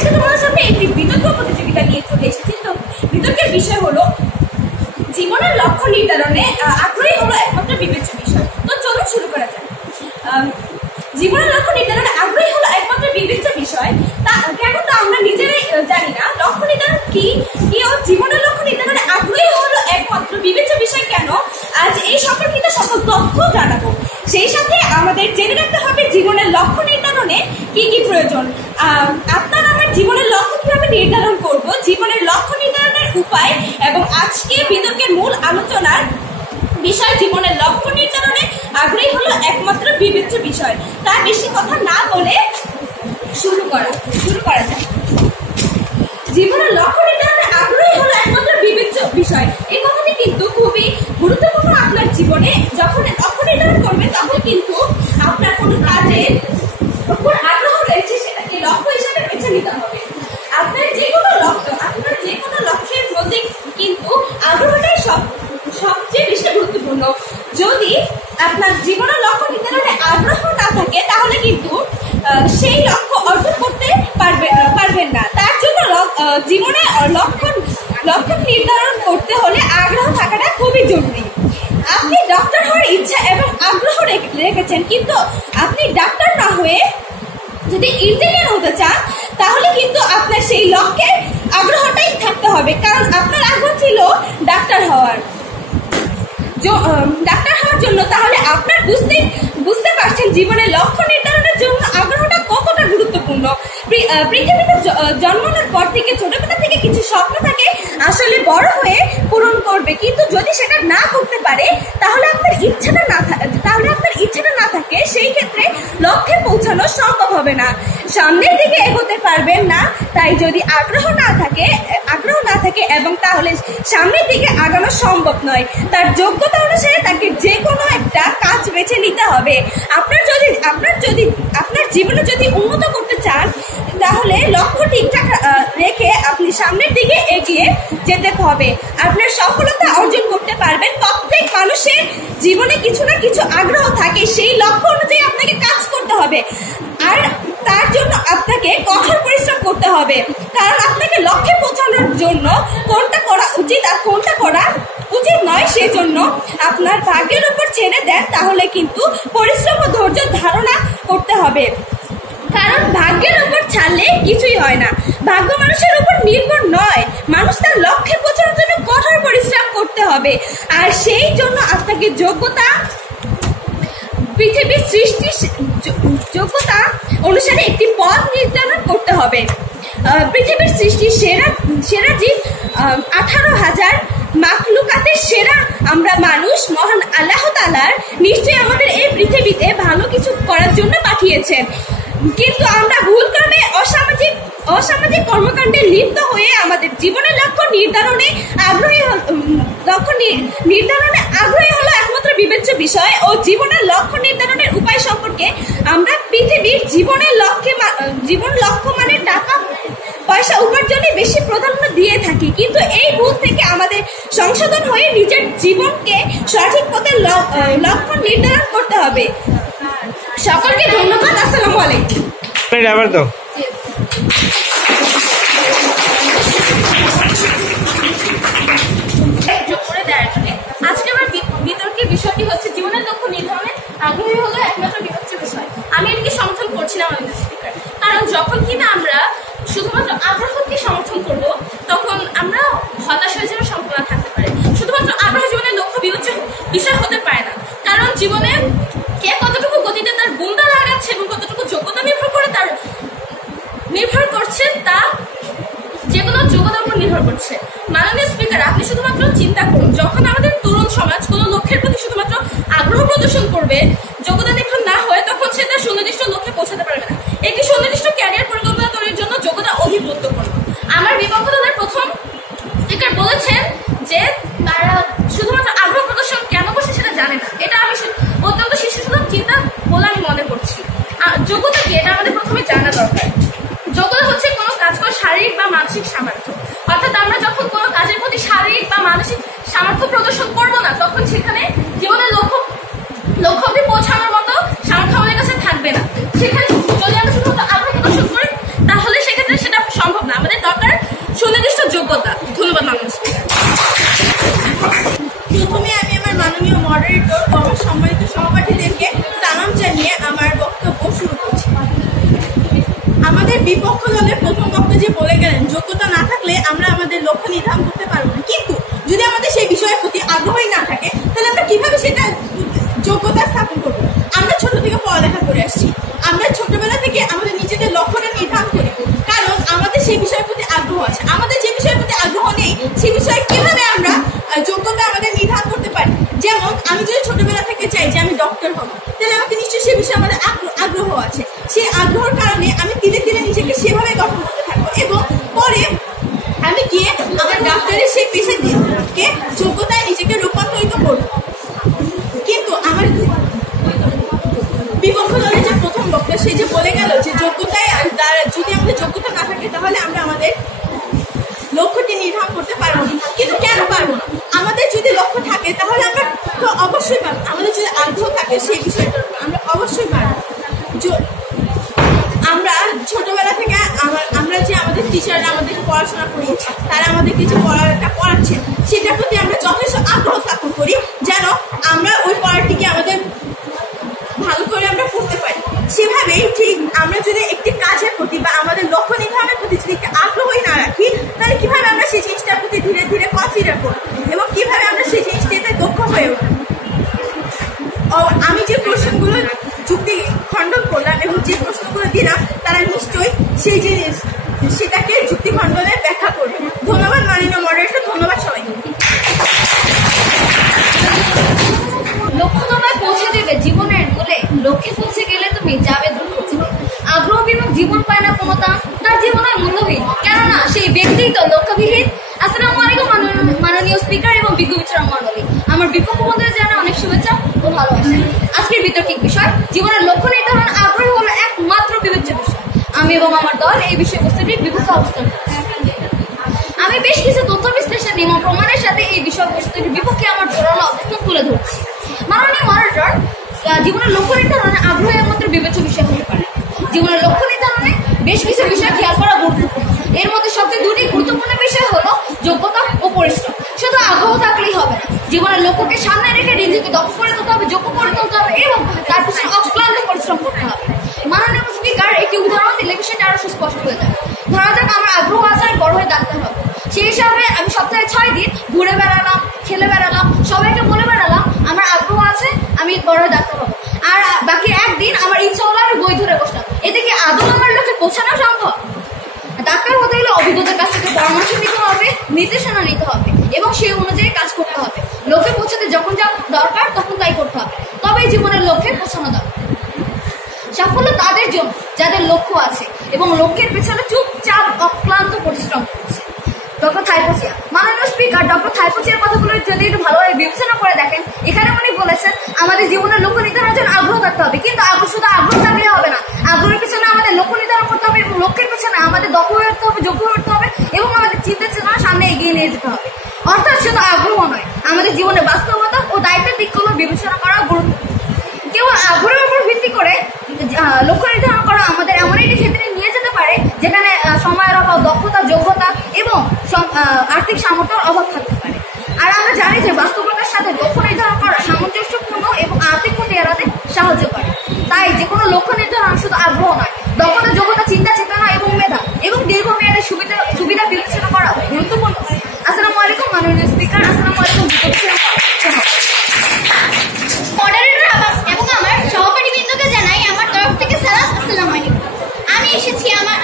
আজকে তোমাদের সামনে একটি বিতর্ক প্রতিযোগিতা নিয়ে চলে এসেছি। তো বিতর্কের বিষয় হলো জীবনের লক্ষ্য নির্ধারণে আগ্রহী হলো একমাত্র বিবেচ্য বিষয়। তো চলুন শুরু করা যাক। জীবনের লক্ষ্য নির্ধারণে আগ্রহী হলো একমাত্র বিবেচ্য বিষয়, তা কেন তা আমরা নিজেরাই জানি না। লক্ষ্য নির্ধারণ কি ও জীবনের লক্ষ্য নির্ধারণে আগ্রহী হলো একমাত্র বিবেচ্য বিষয় কেন, আজ এই সম্পর্কিত সকল তথ্য জানাবো। সেই সাথে আমাদের জেনে রাখতে হবে জীবনের লক্ষ্য নির্ধারণে কি কি প্রয়োজন। আপনার আমার জীবনের লক্ষ্য কিভাবে নির্ধারণ করব, জীবনের লক্ষ্য নির্ধারণের উপায় এবং আজকে বিতর্কের মূল আলোচনার বিষয় জীবনের লক্ষ্য নির্ধারণে আগ্রহী হলো একমাত্র বিবেচ্য বিষয়। তার বেশি কথা না বলে শুরু করা যায়। জীবনের লক্ষ্য নির্ধারণে আগ্রহী হলো একমাত্র বিবেচ্য বিষয়, এই কথাটি কিন্তু খুবই গুরুত্বপূর্ণ। আপনার জীবনে যখন লক্ষ্য নির্ধারণ করবে তখন কিন্তু আপনার কোনো কাজের উপর আগ্রহ রয়েছে সেটাকে লক্ষ্য হিসাবে বেছে নিতে হবে। আপনার যে কোনো লক্ষ্যের মধ্যে কিন্তু আগ্রহটাই সবচেয়ে বেশি গুরুত্বপূর্ণ। যদি আপনার জীবনের লক্ষ্য নির্ধারণে আগ্রহ না থাকে তাহলে কিন্তু সেই লক্ষ্য অর্জন করতে পারবেন না। তার জন্য জীবনে লক্ষ্য নির্ধারণ করতে হলে আগ্রহ থাকাটা খুবই জরুরি। আপনি ডক্টর হওয়ার ইচ্ছা এবং আগ্রহ রেখেছেন, কিন্তু আপনি ডাক্তার না হয়ে যদি ইঞ্জিনিয়ার হতে চান তাহলে কিন্তু আপনার সেই লক্ষ্যে আগ্রহটাই থাকতে হবে, কারণ আপনার আগ্রহ ছিল ডাক্তার হওয়ার জন্য। তাহলে আপনার বুঝতে পারছেন জীবনের লক্ষ্য নির্ধারণের জন্য আগ্রহটা কতটা গুরুত্বপূর্ণ। পৃথিবীতে জন্মানোর পর থেকে ছোটবেলা থেকে কিছু স্বপ্ন থাকে, আসলে বড় হয়ে পূরণ করবে, কিন্তু যদি সেটা না করতে পারে তাহলে আপনার ইচ্ছাটা না থাকে সেই ক্ষেত্রে লক্ষ্যে পৌঁছানো সম্ভব হবে না, সামনের দিকে এগোতে পারবেন না। তাই যদি আগ্রহ না থাকে এবং তাহলে সামনের দিকে আগানো সম্ভব নয়। তার যোগ্যতা অনুসারে তাকে যে কোনো একটা কাজ বেছে নিতে হবে। আপনার জীবনে যদি উন্নত করতে চান তাহলে লক্ষ্য ঠিকঠাক রেখে আপনি সামনের দিকে এগিয়ে যেতে হবে। আপনার সফলতা অর্জন করতে পারবেন। প্রত্যেক মানুষের জীবনে কিছু না কিছু আগ্রহ থাকে, সেই লক্ষ্য অনুযায়ী আপনাকে কাজ করতে হবে আর তার জন্য আপনাকে কঠোর পরিশ্রম করতে হবে, কারণ আপনাকে লক্ষ্যে পৌঁছানোর জন্য কোনটা করা উচিত আর কোনটা করা উচিত নয় সেজন্য আপনার ভাগ্যের উপর ছেড়ে দেন, তাহলে কিন্তু পরিশ্রম ও ধৈর্য ধারণা করতে হবে, কারণ ভাগ্যের উপর ছাড়লে কিছুই হয় না। ভাগ্য মানুষের উপর নির্ভর নয়, মানুষ তার লক্ষ্যে পৌঁছানোর জন্য কঠোর পরিশ্রম করতে হবে। আর সেই জন্য আপনাকে পৃথিবীর যোগ্যতা অনুসারে একটি পথ নির্ধারণ করতে হবে। পৃথিবীর সৃষ্টি সেরা জীব 18,000 মাখলুকাতের সেরা আমরা মানুষ মহান আল্লাহ তাআলার নিশ্চয়ই আমাদের এই পৃথিবীতে ভালো কিছু করার জন্য পাঠিয়েছেন, কিন্তু আমরা ভুলক্রমে অসামাজিক কর্মকাণ্ডে লিপ্ত হয়ে আমাদের জীবনের লক্ষ্য নির্ধারণে আগ্রহী হলো একমাত্র বিবেচ্য বিষয়। ও জীবনের লক্ষ্য নির্ধারণের উপায় সম্পর্কে আমরা পৃথিবীর জীবন লক্ষ্য মানে টাকা পয়সা উপার্জনে বেশি প্রাধান্য দিয়ে থাকি, কিন্তু এই ভুল থেকে আমাদের সংশোধন হয়ে নিজের জীবনকে সঠিক পথে লক্ষ্য নির্ধারণ করতে হবে। সকলকে ধন্যবাদ। আসসালামু আলাইকুম। আজকে আমার বিতর্কের বিষয়টি হচ্ছে জীবনের লক্ষ্য নির্ধারণে আগ্রহী হলো একমাত্র বিবেচ্য বিষয়। আমি এটিকে সমর্থন করছিলাম আমাদের স্পিকার, কারণ যখন কিনা আমরা শুধুমাত্র আগ্রহকে সমর্থন করব তখন আমরা হতাশ হয়ে যাওয়ার সম্ভাবনা থাকতে পারে। শুধুমাত্র আগ্রহ জীবনের লক্ষ্য বিবেচ্য বিষয় হতে পারে না, কারণ জীবনে কে কতটুকু গতিতে তার বুন্দা লাগাচ্ছে এবং কতটুকু যোগ্যতা নির্ভর করছে তা যে কোনো যোগ্যতার উপর নির্ভর করছে। মাননীয় স্পিকার, আপনি শুধুমাত্র চিন্তা করুন, যখন আমাদের তরুণ সমাজ কোনো লক্ষ্যের প্রতি শুধুমাত্র আগ্রহ প্রদর্শন করবে, যোগ্যতা নির্ভর না হয়, তখন সে তার সুনির্দিষ্ট লক্ষ্যে পৌঁছাতে পারবে না। একটি সুনির্দিষ্ট ক্যারিয়ার পরিকল্পনা তৈরির জন্য যোগ্যতা অধিক গুরুত্বপূর্ণ। আমার বিপক্ষ দলের প্রথম স্পিকার বলেছেন যে তারা শুধুমাত্র আগ্রহ প্রদর্শন কেন করছে সেটা জানে না। এটা আমি অত্যন্ত শিশুসুলভ চিন্তা বলে আমি মনে করছি। যোগ্যতা কি, এটা আমাদের প্রথমে জানা দরকার। যোগ্যতা হচ্ছে কোনো কাজ করার শারীরিক বা মানসিক সামর্থ্য, অর্থাৎ আমরা যখন কোনো কাজের প্রতি শারীরিক বা মানসিক সামর্থ্য প্রদর্শন করবো না তখন সেখানে জীবনের লক্ষ্য অবধি পৌঁছানোর মতো সামর্থ্য আমাদের কাছে থাকবে না। সেখানে যদি আমরা শুধুমাত্র আগ্রহ প্রদর্শন করি আমাদের বিপক্ষ দলের প্রথম বক্তা যে বলে গেলেন যোগ্যতা না থাকলে আমরা আমাদের লক্ষ্য নির্ধারণ করতে পারবো না, কিন্তু যদি আমাদের সেই বিষয়ের প্রতি আগ্রহই না থাকে তাহলে আমরা কিভাবে সেটা যোগ্যতা স্থাপন করবো? আমরা ছোট থেকে পড়ালেখা করে আসছি, আমরা ছোটবেলা থেকে আমাদের নিজেদের লক্ষ্যটা নির্ধারণ করি, কারণ আমাদের সেই বিষয়ের প্রতি আগ্রহ আছে। আমাদের যে বিষয়ের প্রতি আগ্রহ নেই সেই বিষয়ে কিভাবে আমরা যোগ্যতা আমাদের নির্ধারণ করতে পারি? যেমন আমি যদি ছোটবেলা থেকে চাই যে আমি ডক্টর হব, তাহলে আমাকে নিশ্চয়ই সেই বিষয়ে আমাদের আগ্রহ আছে। সেই আগ্রহের কারণে আমি ধীরে ধীরে নিজেকে সেভাবে গঠন করতে থাকবো এবং পরে আমি গিয়ে আমার ডাক্তারের সেই পেশাকে যোগ্যতায় নিজেকে রূপান্তরিত করবো। কিন্তু আমার বিপক্ষ দলের যে প্রথম বক্তা সে যে বলে গেল যে যোগ্যতায় যদি আমাদের যোগ্যতা না থাকে তাহলে আমরা আমাদের লক্ষ্যটি নির্ধারণ করতে পারবো না। কিন্তু কেন পারবো না? আমাদের যদি লক্ষ্য থাকে তাহলে আমরা তো অবশ্যই পারবো। আমাদের যদি আগ্রহ থাকে সেই বিষয়টার উপর আমরা অবশ্যই পারবো। আমরা ছোটবেলা থেকে আমরা যে আমাদের টিচাররা আমাদেরকে পড়াশোনা করিয়েছে, তারা আমাদেরকে যে পড়াটা পড়াচ্ছেন সেটার প্রতি আমরা যথেষ্ট আগ্রহ স্থাপন করি যেন আমরা ওই পড়াটিকে আমাদের ভালো করে আমরা পড়তে পারি। সেভাবেই ঠিক আমরা যদি একটি কাজের প্রতি বা আমাদের লক্ষ্য নির্ধারণের প্রতি যদি একটা আগ্রহই না রাখি তাহলে কিভাবে আমরা সেই জিনিসটার প্রতি ধীরে ধীরে কনসিডার করবো এবং কিভাবে আমরা সেই জিনিসটিতে দক্ষ হয়ে উঠবো। আমি যে প্রশ্নগুলো যুক্তি খণ্ডন করলাম এবং যে প্রশ্নগুলো দিলাম তারা নিশ্চয়ই সেই জিনিস সেটাকে যুক্তি খণ্ডনে ব্যাখ্যা করবে। ধন্যবাদ মাননীয় মডারেটর, ধন্যবাদ সবাইকে। লক্ষ্য তোমায় পৌঁছে দেবে জীবনের মূলে, লক্ষ্যে পৌঁছে গেলে তুমি যাবে দুর্গতিতে। আগ্রহ বিমুখ জীবন পায় না ক্ষমতা, তার জীবন হয় মূল্যহীন, কেননা সেই ব্যক্তি তো লক্ষ্যবিহীন। আসসালামু আলাইকুম মাননীয় স্পিকার এবং বিজ্ঞ বিচারক মণ্ডলী, আমার বিপক্ষ বন্ধুদের জানা অনেক শুভেচ্ছা ও ভালোবাসা। আজকের বিতর্কিক বিষয় জীবনের লক্ষ্য নির্ধারণ আগ্রহ হলো একমাত্র বিবেচ্য বিষয়। আমি এবং আমার দল এই বিষয়বস্তুটির বিপক্ষে অবস্থান করছি। আমি বেশ কিছু তথ্য বিশ্লেষণ এবং প্রমাণের সাথে এই বিষয়বস্তুটির বিপক্ষে আমার জোরালো অবস্থান তুলে ধরছি। মাননীয় মডারেটর, জীবনের লক্ষ্য নির্ধারণে আগ্রহ একমাত্র বিবেচ্য বিষয় হতে পারে। জীবনের লক্ষ্য নির্ধারণে বেশ কিছু বিষয় খেয়াল করা গুরুত্বপূর্ণ। এর মধ্যে সবচেয়ে দুটি গুরুত্বপূর্ণ বিষয় হলো যোগ্যতা ও পরিশ্রম। শুধু আগ্রহ থাকলেই হবে না, জীবনের লক্ষ্যকে সামনে রেখে নিজেকে দক্ষ করে তুলতে হবে, যোগ্য করে তুলতে হবে এবং তার পিছনে অক্লান্ত পরিশ্রম করতে হবে। মাননীয় স্পিকার একটি উদাহরণ দিলে বিষয়টা আরো সুস্পষ্ট হয়ে যাবে। ধরা যাক আমার আগ্রহ আছে আমি বড় হয়ে ডাক্তার হবো। সেই হিসাবে আমি সপ্তাহে 6 দিন ঘুরে বেড়ালাম, খেলে বেড়ালাম, সবাইকে বলে বেড়ালাম আমার আগ্রহ আছে আমি বড় হয়ে ডাক্তার হবো, আর বাকি একদিন আমার ইচ্ছা হলো আমি বই ধরে বসলাম। এতে কি আদৌ আমার লক্ষ্যে পৌঁছানো সম্ভব? ডাক্তার হতে গেলে অভিজ্ঞতার কাছ থেকে পরামর্শ নিতে হবে, নির্দেশনা নিতে হবে এবং সেই অনুযায়ী কাজ করতে হবে। লক্ষ্যে পৌঁছাতে যখন যা দরকার তখন তাই করতে হবে, তবেই জীবনের লক্ষ্যে পৌঁছানো দরকার। সাফল্য তাদের জন্য যাদের লক্ষ্য আছে এবং লক্ষ্যের পেছনে চুপচাপ অক্লান্ত পরিশ্রম করছে। ডক্টর থাইপোচিয়া, মাননীয় স্পিকার ডক্টর থাইপোচিয়ার কথাগুলো যদি একটু ভালোভাবে বিবেচনা করে দেখেন, এখানে উনি বলেছেন আমাদের জীবনের লক্ষ্য নির্ধারণের জন্য আগ্রহ থাকতে হবে, কিন্তু শুধু আগ্রহ থাকলে হবে না, আগ্রহের পেছনে আমাদের লক্ষ্য নির্ধারণ করতে হবে এবং লক্ষ্যের পেছনে আমাদের দক্ষ হয়ে উঠতে হবে, যোগ্য হয়ে উঠতে হবে এবং আমাদের চিন্তা চেতনা সামনে এগিয়ে নিয়ে যেতে হবে। অর্থাৎ শুধু আগ্রহ নয়, আমাদের জীবনে বাস্তবতা ও দায়িত্বের দিকগুলো বিবেচনা করা গুরুত্বপূর্ণ। কেবল আগ্রহের উপর ভিত্তি করে লক্ষ্য নির্ধারণ করা আমাদের এমন একটি ক্ষেত্রে নিয়ে যেতে পারে যেখানে সময়ের অভাব, দক্ষতা, যোগ্যতা এবং আর্থিক সামর্থ্যের অভাব থাকতে পারে। আর আমরা জানি যে বাস্তবতার সাথে লক্ষ্য নির্ধারণ করা সামঞ্জস্যপূর্ণ এবং আর্থিক ক্ষতি এড়াতে সাহায্য করে। তাই যে কোনো লক্ষ্য নির্ধারণ শুধু আগ্রহ নয়, দক্ষতা, যোগ্যতা, চিন্তা চেতনা এবং মেধা এবং দীর্ঘমেয়াদী সুবিধা বিবেচনা করা গুরুত্বপূর্ণ। আসসালামু আলাইকুম মাননীয় স্পিকার, আসসালামু আলাইকুম মডারেটর এবং আমার সহপাঠী বৃন্দকে জানাই আমার তরফ থেকে সালাম। আসসালামু আলাইকুম। আমি এসেছি আমার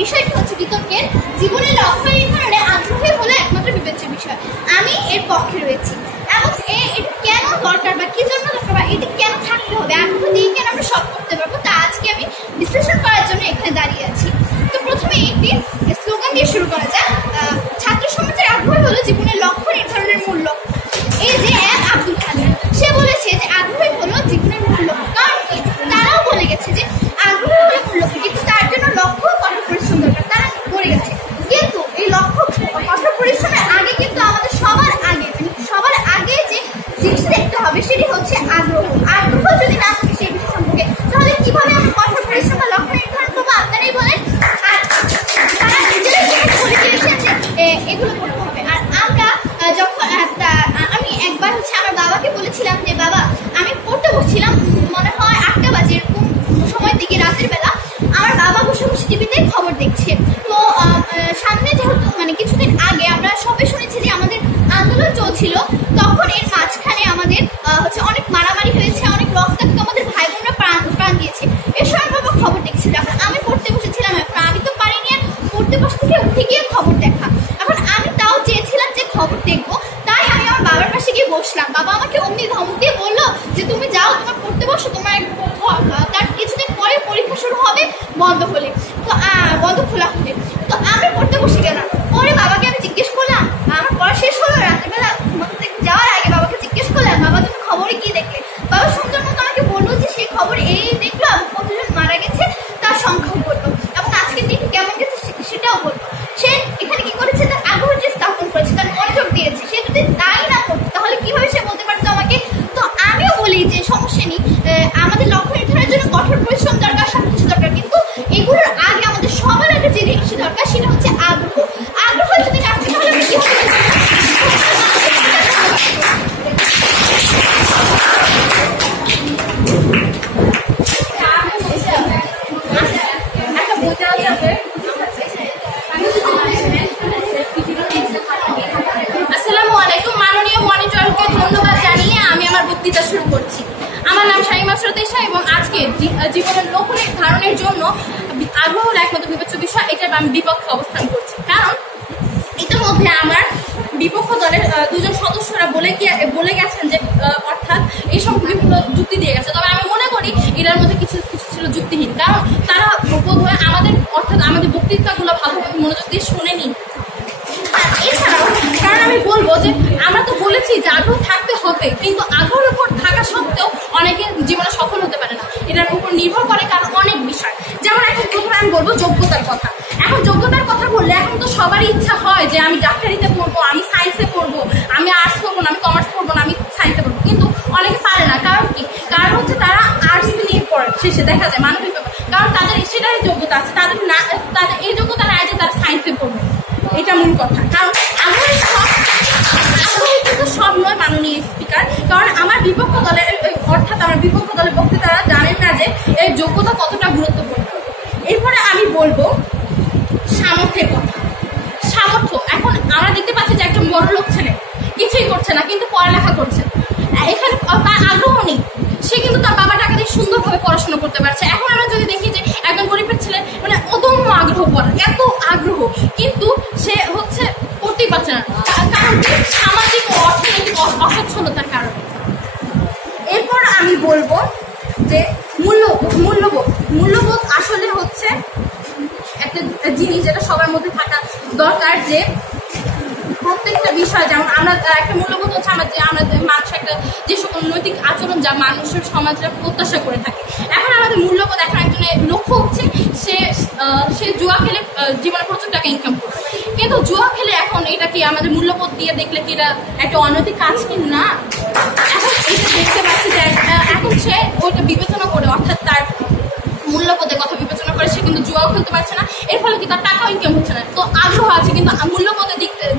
বিষয়টি হচ্ছে বিতর্কের জীবনের লক্ষ্য নির্ধারণে আগ্রহী হলো একমাত্র বিবেচ্য বিষয়। আমি এর পক্ষে রয়েছি এবং এটা কেন দরকার বা কি জন্য দরকার বা এটা কেন থাকতে হবে, আগ্রহ দিয়ে কেন আমরা সব করতে পারবো তা আজকে আমি বিশ্লেষণ করার জন্য এখানে দাঁড়িয়ে আছি। তো প্রথমে একটি স্লোগান দিয়ে শুরু করা যাক। ছাত্র সমাজের আগ্রহ হলো জীবনের লক্ষ্য নির্ধারণের মূল লক্ষ্য। এই যে এক আব্দুল হান্নান সে বলেছে যে আগ্রহী হলো জীবনের মূল লক্ষ্য, কারণ তারাও বলে গেছে যে আগ্রহী হলো মূল লক্ষ্য, কিন্তু তার জন্য লক্ষ্য কঠোর পরিশ্রম দরকার, তারা বলে গেছে। কিন্তু এই লক্ষ্য কঠোর পরিশ্রমের আগে কিন্তু আমাদের সবার আগে যে জিনিসটা দেখতে হবে সেটি হচ্ছে আগ্রহ। আগ্রহ যদি না থাকে সেই বিষয় সম্পর্কে তাহলে কিভাবে আমরা কঠোর পরিশ্রম বা লক্ষ্য নির্ধারণ করবো আপনারাই বলেন। আর তারা নিজেরাই বলে দিয়েছেন যে এগুলো করতে হবে। আর আমরা মানে কিছুদিন আগে আমরা সবাই শুনেছি যে আমাদের আন্দোলন চলছিল, তখন এর মাঝখানে আমাদের হচ্ছে অনেক মারামারি হয়েছে, অনেক রক্তাক্ত আমাদের ভাই বোনরা প্রাণ দিয়েছে। এর সময় বাবা খবর দেখছিল। এখন আমি পড়তে বসেছিলাম, এখন আমি তো পারিনি আর পড়তে বসে থেকে উঠে গিয়ে খবর দেখা। এখন আমি তাও চেয়েছিলাম যে খবর দেখবো, তাই আমি আমার বাবার পাশে গিয়ে বসলাম। বাবা আমাকে অমনি ধমক দিয়ে বললো যে তুমি যাও, তোমার পড়তে বসো, তোমার তার কিছুদিন পরে পরীক্ষা শুরু হবে বন্ধ হলে, তো বন্ধ খোলা হলে। তো আমি পড়তে বসে গেলাম। পরে বাবাকে আমি জিজ্ঞেস করলাম, আমার পড়া শেষ হলো, রাত্রেবেলা যাওয়ার আগে বাবাকে জিজ্ঞেস করলাম, বাবা তুমি খবরে কি দেখলে? বাবা সুন্দর মতো আমাকে বললো যে সেই খবর এই দেখলো, কতজন মারা গেছে তার সংখ্যাও বললো, এবং আজকের দিন কেমন গেছে সেটাও বললো। সে এখানে কি করেছে, তার আগ্রহটি স্থাপন করেছে, তার মনোযোগ দিয়েছে। সে যদি তাই না করতো তাহলে কিভাবে সে বলতে পারতো আমাকে? তো আমিও বলি যে সমস্যা নেই, আমাদের লক্ষ্য নির্ধারণের জন্য কঠোর পরিশ্রম দরকার, সবকিছু দরকার, কিন্তু এগুলোর আগে আমাদের সবার আগে যে জিনিসটা দরকার সেটা হচ্ছে আগ্রহ। আগ্রহ যদি না থাকে তাহলে কি হবে? আসসালামু আলাইকুম। মাননীয় মনিটরকে ধন্যবাদ জানিয়ে আমি আমার বক্তৃতা শুরু করছি। আমার নাম শাইমা শ্রোতেশা এবং আজকে জীবনের লক্ষ্য নির্ধারণের জন্য আগ্রহ হলো একমাত্র বিবেচ্য বিষয়, এটার আমি বিপক্ষে অবস্থান করছি। কারণ ইতিমধ্যে আমার বিপক্ষ দলের দুজন সদস্যরা বলে গেছেন যে অর্থাৎ এই সব বিভিন্ন যুক্তি দিয়ে গেছে। তবে আমি মনে করি এটার মধ্যে কিছু কিছু ছিল যুক্তিহীন, কারণ তারা বোধহয় আমাদের বক্তৃতাগুলো ভালোভাবে মনোযোগ দিয়ে শোনেনি। এছাড়াও কারণ আমি বলবো যে আমরা তো বলেছি যে আগ্রহ থাকতে হবে, কিন্তু আগ্রহের উপর থাকা সত্ত্বেও অনেকে জীবনে সফল হতে পারে না। এটার উপর নির্ভর করে কারণ অনেক বিষয়। যেমন এখন প্রথমে আমি বলবো যোগ্যতার কথা। এখন যোগ্যতার কথা বললে এখন তো সবারই ইচ্ছা হয় যে আমি ডাক্তারিতে পড়বো, আমি সায়েন্সে পড়বো, আমি আর্টস পড়বো না, আমি কমার্স পড়বো না, আমি সায়েন্সে পড়বো, কিন্তু অনেকে পারে না। কারণ কি? কারণ হচ্ছে তারা আর্টস নিয়ে পড়ে, শেষে দেখা যায় মানবিক ব্যাপার, কারণ তাদের সেটাই যোগ্যতা আছে, তাদের এই যোগ্যতা নাই যে তারা সায়েন্সে পড়বে। এটা মূল কথা। কারণ আগ্রহী কিন্তু সব নয় মাননীয় স্পিকার, কারণ আমার বিপক্ষ দলের বক্তৃতারা জানেন না যে এর যোগ্যতা কতটা গুরুত্বপূর্ণ। এরপরে আমি বলবো সামর্থ্যের কথা। সামর্থ্য, এখন আমরা দেখতে পাচ্ছি যে একটা বড় লোক ছেলে কিছুই করছে না কিন্তু পড়ালেখা করছে, এখানে তার আগ্রহ নেই, সে কিন্তু তার বাবা টাকা দিয়ে সুন্দরভাবে পড়াশোনা করতে পারছে। এখন আমরা যদি দেখি যে একজন গরিবের ছেলে মানে অদম্য আগ্রহ, পড়ার এত আগ্রহ, কিন্তু সে হচ্ছে করতেই পারছে না, কারণ সামাজিক ও অর্থনৈতিক অসচ্ছলতার কারণে। এরপর আমি বলবো যে মূল্যবোধ আসলে হচ্ছে একটা জিনিস যেটা সবার মধ্যে থাকা দরকার, যে প্রত্যেকটা বিষয়, যেমন আমরা একটা মূল্যবোধ হচ্ছে আমাদের মানুষ একটা যে সকল নৈতিক আচরণ যা মানুষের সমাজরা প্রত্যাশা করে থাকে। এখন আমাদের মূল্যবোধ, এখন একজনের লক্ষ্য হচ্ছে সে জুয়া খেলে জীবনে প্রচুর টাকা ইনকাম করবে, কিন্তু জুয়া খেলে এখন এটা কি আমাদের মূল্যবোধ দিয়ে দেখলে কি এটা একটা অনৈতিক কাজ কি না? এখন এটা দেখতে পাচ্ছি যে এখন সে ওইটা বিবেচনা করে, অর্থাৎ তার মূল্যবোধের কথা বিবেচনা করে সে কিন্তু জুয়াও খেলতে পারছে না, এর ফলে কি তার টাকাও ইনকাম হচ্ছে না। তো আগ্রহ আছে কিন্তু মূল্যবোধের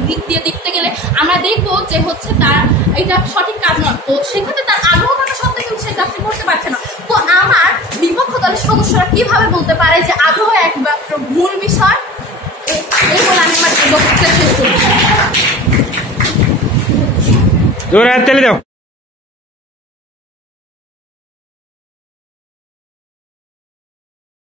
দিক দিয়ে দেখতে গেলে আমরা দেখবো যে হচ্ছে তার এটা সঠিক কাজ নয়, তো সেক্ষেত্রে তার আগ্রহ থাকা সত্ত্বেও কিন্তু সে কাজটি করতে পারছে না। তো আমার বিপক্ষ দলের সদস্যরা কিভাবে বলতে পারে যে আগ্রহ একমাত্র মূল বিষয়? এই বলে আমি আমার বক্তৃতা শেষ করছি।